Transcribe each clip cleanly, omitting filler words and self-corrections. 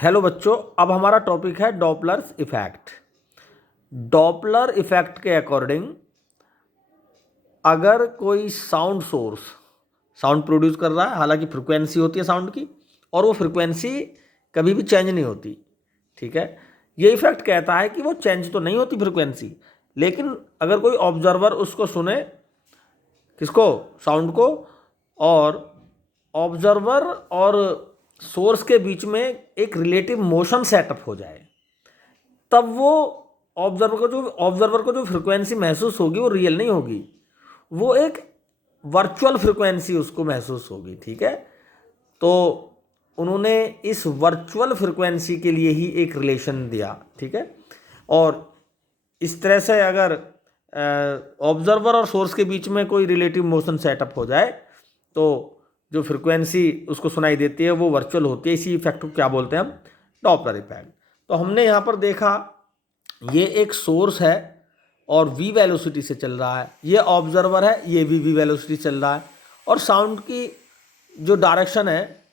Hello बच्चों, अब हमारा टॉपिक है डॉपलर्स इफेक्ट। डॉपलर इफेक्ट के अकॉर्डिंग अगर कोई साउंड सोर्स साउंड प्रोड्यूस कर रहा है, हालांकि फ्रिक्वेंसी होती है साउंड की और वो फ्रिक्वेंसी कभी भी चेंज नहीं होती, ठीक है। ये इफेक्ट कहता है कि वो चेंज तो नहीं होती फ्रिक्वेंसी, लेकिन अगर कोई ऑब्जर्वर उसको सुने, किसको, साउंड को, और ऑब्जर्वर और सोर्स के बीच में एक रिलेटिव मोशन सेटअप हो जाए, तब वो ऑब्जर्वर को जो फ्रिक्वेंसी महसूस होगी वो रियल नहीं होगी, वो एक वर्चुअल फ्रिक्वेंसी उसको महसूस होगी, ठीक है। तो उन्होंने इस वर्चुअल फ्रिक्वेंसी के लिए ही एक रिलेशन दिया, ठीक है। और इस तरह से अगर ऑब्जर्वर और सोर्स के बीच में कोई रिलेटिव मोशन सेटअप हो जाए तो जो फ्रिक्वेंसी उसको सुनाई देती है वो वर्चुअल होती है। इसी इफेक्ट को क्या बोलते हैं हम? Doppler effect. तो हमने यहाँ पर देखा, ये एक सोर्स है और v वेलोसिटी से चल रहा है, ये ऑब्जर्वर है, ये भी v वेलोसिटी चल रहा है, और साउंड की जो डायरेक्शन है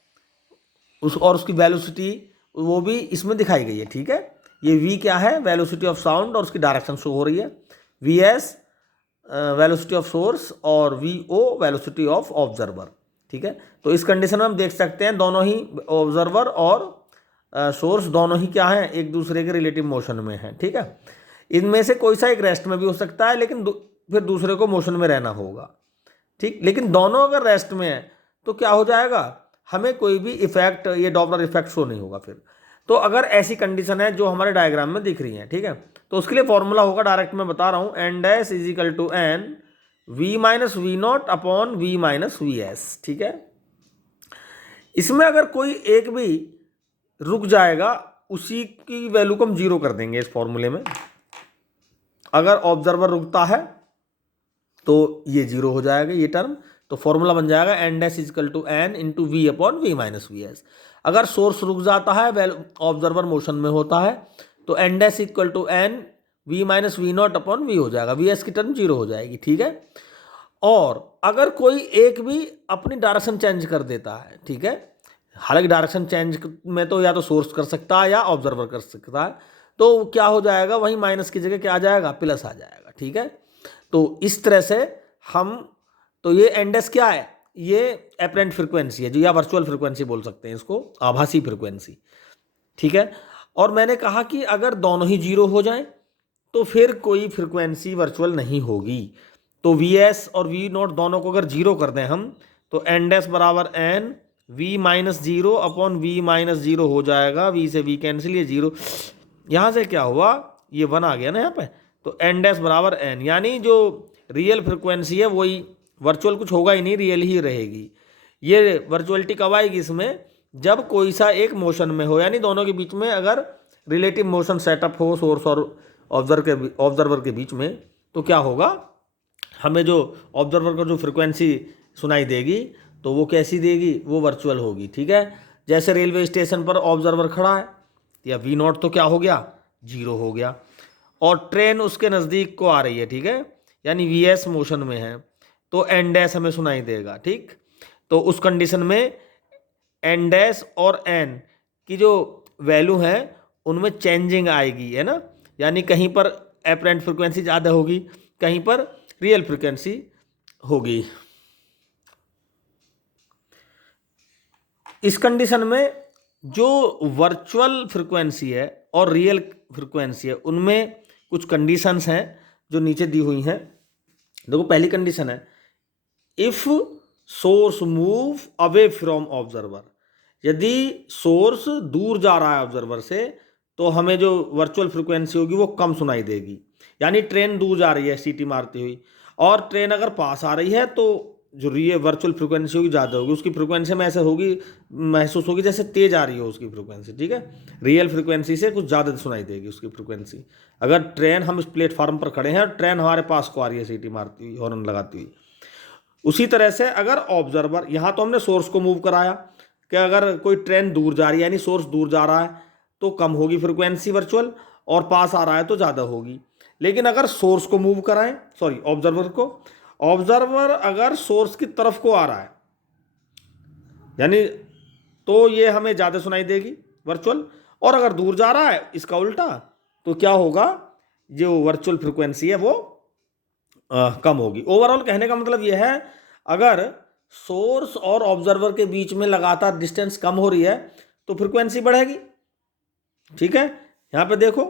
उसकी वेलोसिटी वो भी इसमें दिखाई गई है, ठीक है। ये v क्या है? वेलोसिटी ऑफ साउंड, और उसकी डायरेक्शन शो हो रही है। vs वेलोसिटी ऑफ सोर्स और vo वेलोसिटी ऑफ ऑब्जर्वर, ठीक है। तो इस कंडीशन में हम देख सकते हैं दोनों ही ऑब्जर्वर और सोर्स दोनों ही क्या है, एक दूसरे के रिलेटिव मोशन में है, ठीक है। इनमें से कोई सा एक रेस्ट में भी हो सकता है, लेकिन फिर दूसरे को मोशन में रहना होगा, ठीक। लेकिन दोनों अगर रेस्ट में है तो क्या हो जाएगा, हमें कोई भी इफेक्ट, ये डॉपलर इफेक्ट शो नहीं होगा फिर। तो अगर ऐसी कंडीशन है जो हमारे डायग्राम में दिख रही है, ठीक है, तो उसके लिए फॉर्मूला होगा, डायरेक्ट मैं बता रहा हूं, N dash is equal to N V minus V naught upon V minus V S, ठीक है। इसमें अगर कोई एक भी रुक जाएगा, उसी की वैल्यू को हम जीरो कर देंगे इस फॉर्मूले में। अगर ऑब्जर्वर रुकता है तो ये जीरो हो जाएगा ये टर्म, तो फॉर्मूला बन जाएगा N dash equal to N into V upon V minus V S. अगर सोर्स रुक जाता है, ऑब्जर्वर मोशन में होता है, तो N dash equal to N V minus V naught upon V हो जाएगा, वी एस की टर्म जीरो हो जाएगी, ठीक है। और अगर कोई एक भी अपनी डायरेक्शन चेंज कर देता है, ठीक है, हालांकि डायरेक्शन चेंज में तो या तो सोर्स कर सकता है या ऑब्जर्वर कर सकता है, तो क्या हो जाएगा, वहीं माइनस की जगह क्या आ जाएगा, प्लस आ जाएगा, ठीक है। तो इस तरह से हम, तो ये एंडेस क्या है, ये एपरेंट फ्रिक्वेंसी है, जो या वर्चुअल फ्रिक्वेंसी बोल सकते हैं इसको, आभासी फ्रिक्वेंसी, ठीक है। और मैंने कहा कि अगर दोनों ही जीरो हो जाएं तो फिर कोई फ्रिक्वेंसी वर्चुअल नहीं होगी। तो वी एस और वी नॉट दोनों को अगर जीरो कर दें हम, तो एन डैश बराबर N V minus zero upon V minus zero हो जाएगा, वी से वी कैंसिल, ये जीरो, यहाँ से क्या हुआ, ये वन आ गया ना यहाँ पे। तो एन डैश बराबर एन, यानी जो रियल फ्रिक्वेंसी है वही, वर्चुअल कुछ होगा ही नहीं, रियल ही रहेगी। ये वर्चुअलिटी कब आएगी इसमें, जब कोई सा एक मोशन में हो, यानी दोनों के बीच में अगर रिलेटिव मोशन सेटअप हो सोर्स और ऑब्जर्वर के बीच में, तो क्या होगा, हमें जो ऑब्जर्वर को जो फ्रिक्वेंसी सुनाई देगी तो वो कैसी देगी, वो वर्चुअल होगी, ठीक है। जैसे रेलवे स्टेशन पर ऑब्जर्वर खड़ा है, या वी नॉट तो क्या हो गया, जीरो हो गया, और ट्रेन उसके नज़दीक को आ रही है, ठीक है, यानी वी एस मोशन में है, तो एन डैश हमें सुनाई देगा, ठीक। तो उस कंडीशन में एन डैश और एन की जो वैल्यू है उनमें चेंजिंग आएगी, है ना, यानी कहीं पर एपरेंट फ्रिक्वेंसी ज़्यादा होगी, कहीं पर रियल फ्रिक्वेंसी होगी। इस कंडीशन में जो वर्चुअल फ्रिक्वेंसी है और रियल फ्रिक्वेंसी है उनमें कुछ कंडीशंस हैं जो नीचे दी हुई हैं। देखो, पहली कंडीशन है, if source move away from observer, यदि सोर्स दूर जा रहा है ऑब्जर्वर से तो हमें जो वर्चुअल फ्रिक्वेंसी होगी वो कम सुनाई देगी। यानी ट्रेन दूर जा रही है सीटी मारती हुई, और ट्रेन अगर पास आ रही है तो जो रियल वर्चुअल फ्रिक्वेंसी होगी ज़्यादा होगी, उसकी फ्रिक्वेंसी में ऐसे होगी, महसूस होगी जैसे तेज आ रही हो उसकी फ्रिक्वेंसी, ठीक है। रियल फ्रिक्वेंसी से कुछ ज़्यादा सुनाई देगी उसकी फ्रिक्वेंसी। अगर ट्रेन, हम इस प्लेटफार्म पर खड़े हैं और ट्रेन हमारे पास को आ रही है सीटी मारती हुई, हॉर्न लगाती हुई, उसी तरह से अगर ऑब्जर्वर, यहाँ तो हमने सोर्स को मूव कराया कि अगर कोई ट्रेन दूर जा रही है, यानी सोर्स दूर जा रहा है तो कम होगी फ्रिक्वेंसी वर्चुअल, और पास आ रहा है तो ज़्यादा होगी। लेकिन अगर सोर्स को मूव कराएं, सॉरी ऑब्जर्वर को, ऑब्जर्वर अगर सोर्स की तरफ को आ रहा है, यानी तो ये हमें ज़्यादा सुनाई देगी वर्चुअल, और अगर दूर जा रहा है इसका उल्टा, तो क्या होगा, जो वर्चुअल फ्रिक्वेंसी है वो कम होगी। ओवरऑल कहने का मतलब ये है, अगर सोर्स और ऑब्जर्वर के बीच में लगातार डिस्टेंस कम हो रही है तो फ्रिक्वेंसी बढ़ेगी। ठीक है, यहाँ पे देखो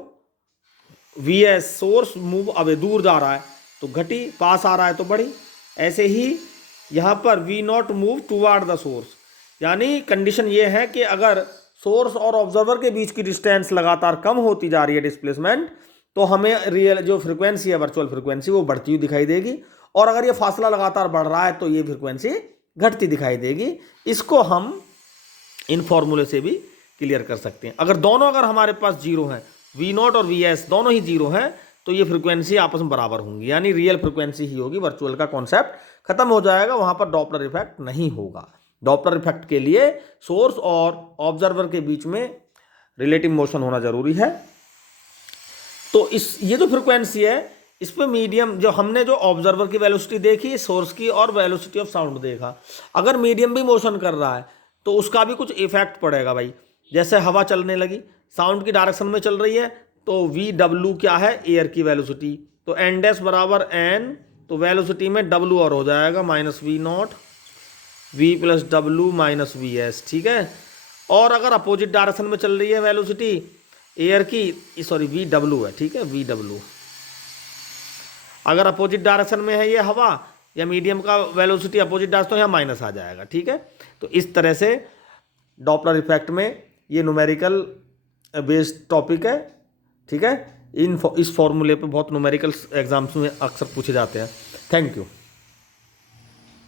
V S, source move away, दूर जा रहा है तो घटी, पास आ रहा है तो बढ़ी। ऐसे ही यहाँ पर V naught move toward the source, यानी कंडीशन ये है कि अगर सोर्स और ऑब्जर्वर के बीच की डिस्टेंस लगातार कम होती जा रही है, डिस्प्लेसमेंट, तो हमें रियल जो फ्रिक्वेंसी है, वर्चुअल फ्रिक्वेंसी, वो बढ़ती हुई दिखाई देगी। और अगर ये फासला लगातार बढ़ रहा है तो ये फ्रिक्वेंसी घटती दिखाई देगी। इसको हम इन फॉर्मूले से भी क्लियर कर सकते हैं। अगर हमारे पास जीरो हैं, वी नॉट और वी एस दोनों ही जीरो हैं, तो ये फ्रिक्वेंसी आपस में बराबर होंगी, यानी रियल फ्रिक्वेंसी ही होगी। वर्चुअल का कॉन्सेप्ट खत्म हो जाएगा, वहां पर डॉपलर इफेक्ट नहीं होगा। डॉपलर इफेक्ट के लिए सोर्स और ऑब्जर्वर के बीच में रिलेटिव मोशन होना जरूरी है। तो ये जो फ्रिक्वेंसी है, इस पे मीडियम, जो हमने जो ऑब्जर्वर की वेलोसिटी देखी, सोर्स की, और वेलोसिटी ऑफ साउंड देखा, अगर मीडियम भी मोशन कर रहा है तो उसका भी कुछ इफेक्ट पड़ेगा भाई। जैसे हवा चलने लगी, साउंड की डायरेक्शन में चल रही है, तो वी डब्ल्यू क्या है, एयर की वेलोसिटी, तो एन डैश बराबर एन, तो वेलोसिटी में डब्ल्यू और हो जाएगा minus V naught, V plus W minus V S. ठीक है, और अगर अपोजिट डायरेक्शन में चल रही है वेलोसिटी एयर की, सॉरी वी डब्ल्यू है, ठीक है, वी डब्ल्यू, अगर अपोजिट डायरेक्शन में है ये हवा या मीडियम का वेलोसिटी अपोजिट डायरेक्शन, तो यहाँ माइनस आ जाएगा। ठीक है, तो इस तरह से डॉपलर इफेक्ट में ये न्यूमेरिकल बेस्ड टॉपिक है। ठीक है, इस फॉर्मूले पे बहुत न्यूमेरिकल एग्जाम्स में अक्सर पूछे जाते हैं। Thank you.